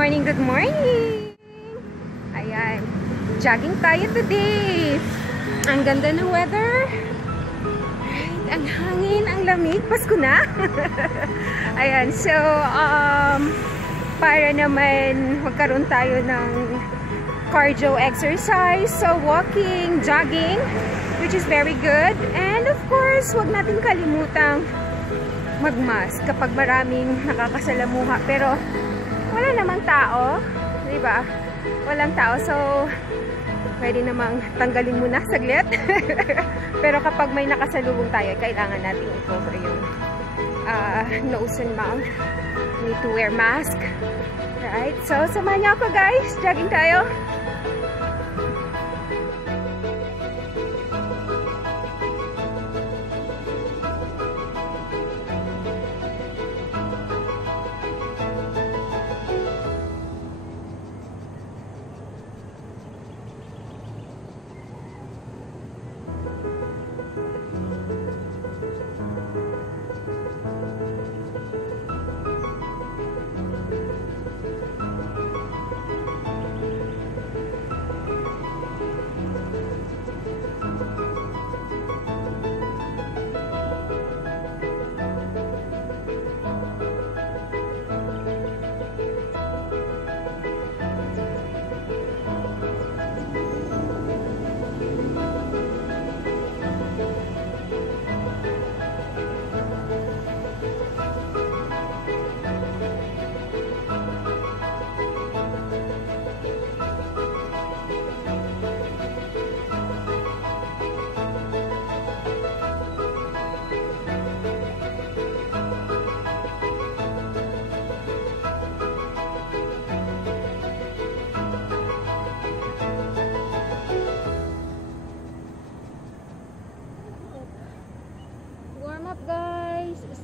morning, good morning! Ayan, jogging tayo today. Ang ganda ng weather. Right, ang hangin, ang lamig. Pasko na. Ayan, so, para naman magkaroon tayo ng cardio exercise. So, walking, jogging, which is very good. And of course, huwag natin kalimutang magmask kapag maraming nakakasalamuha. Pero, wala namang tao. Diba? Walang tao. So, pwede namang tanggalin muna saglit. Pero kapag may nakasalubong tayo, kailangan natin i-cover yung nose and mouth. We need to wear mask. Right? So, samahan niyo ako guys. Jogging tayo.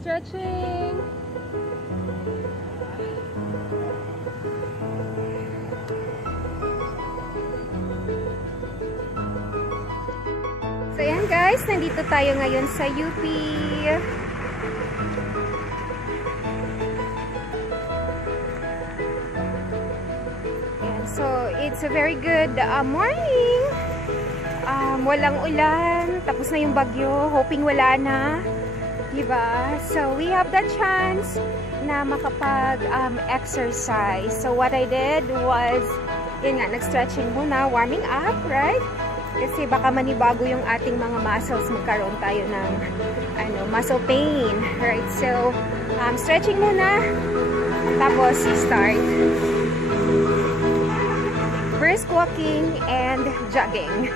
Stretching. So yan guys, nandito tayo ngayon sa UP. Ayan, so it's a very good morning. Walang ulan, tapos na yung bagyo, hoping wala na. Diba? So, we have the chance na makapag-exercise. So, what I did was, yun nga, nag-stretching muna, warming up, right? Kasi baka manibago yung ating mga muscles, magkaroon tayo ng muscle pain, right? So, stretching muna, tapos start. Brisk walking and jogging.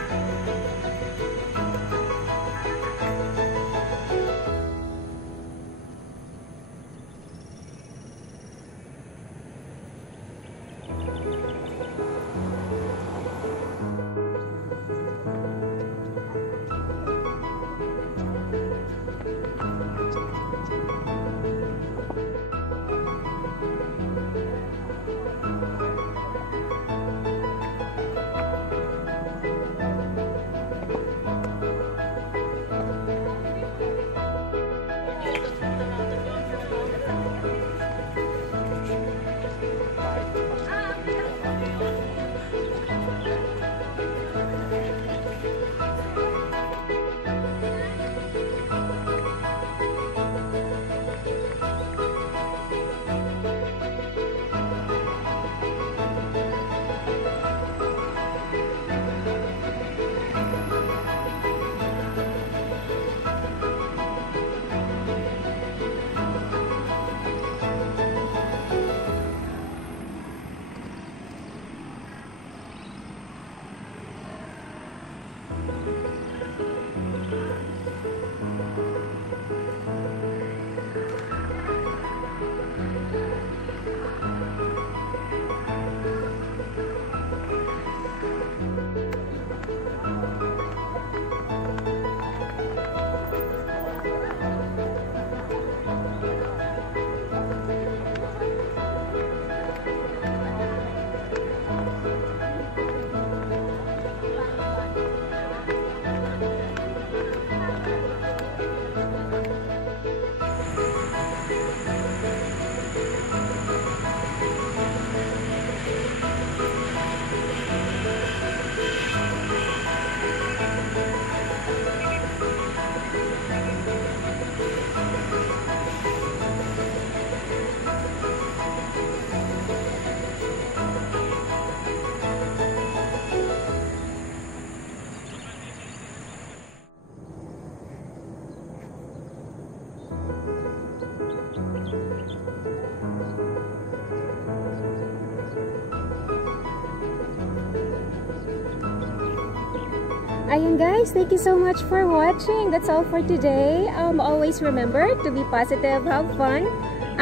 Ayun guys, thank you so much for watching. That's all for today. Always remember to be positive, have fun,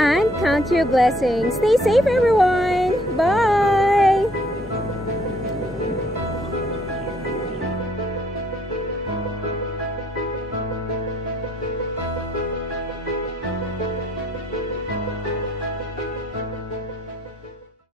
and count your blessings. Stay safe everyone. Bye!